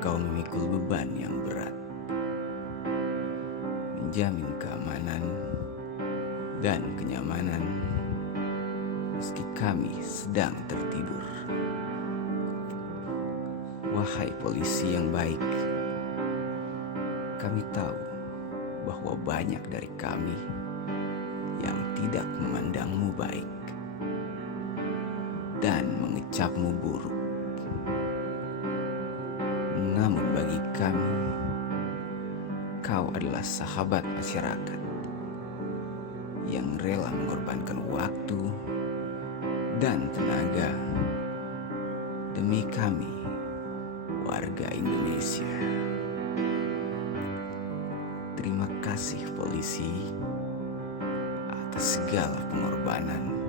kau memikul beban yang berat, menjamin keamanan dan kenyamanan meski kami sedang tertidur. Wahai polisi yang baik, kami tahu bahwa banyak dari kami yang tidak memandangmu baik dan mengecapmu buruk. Namun bagi kami, kau adalah sahabat masyarakat yang rela mengorbankan waktu dan tenaga demi kami, warga Indonesia. Terima kasih polisi atas segala pengorbanan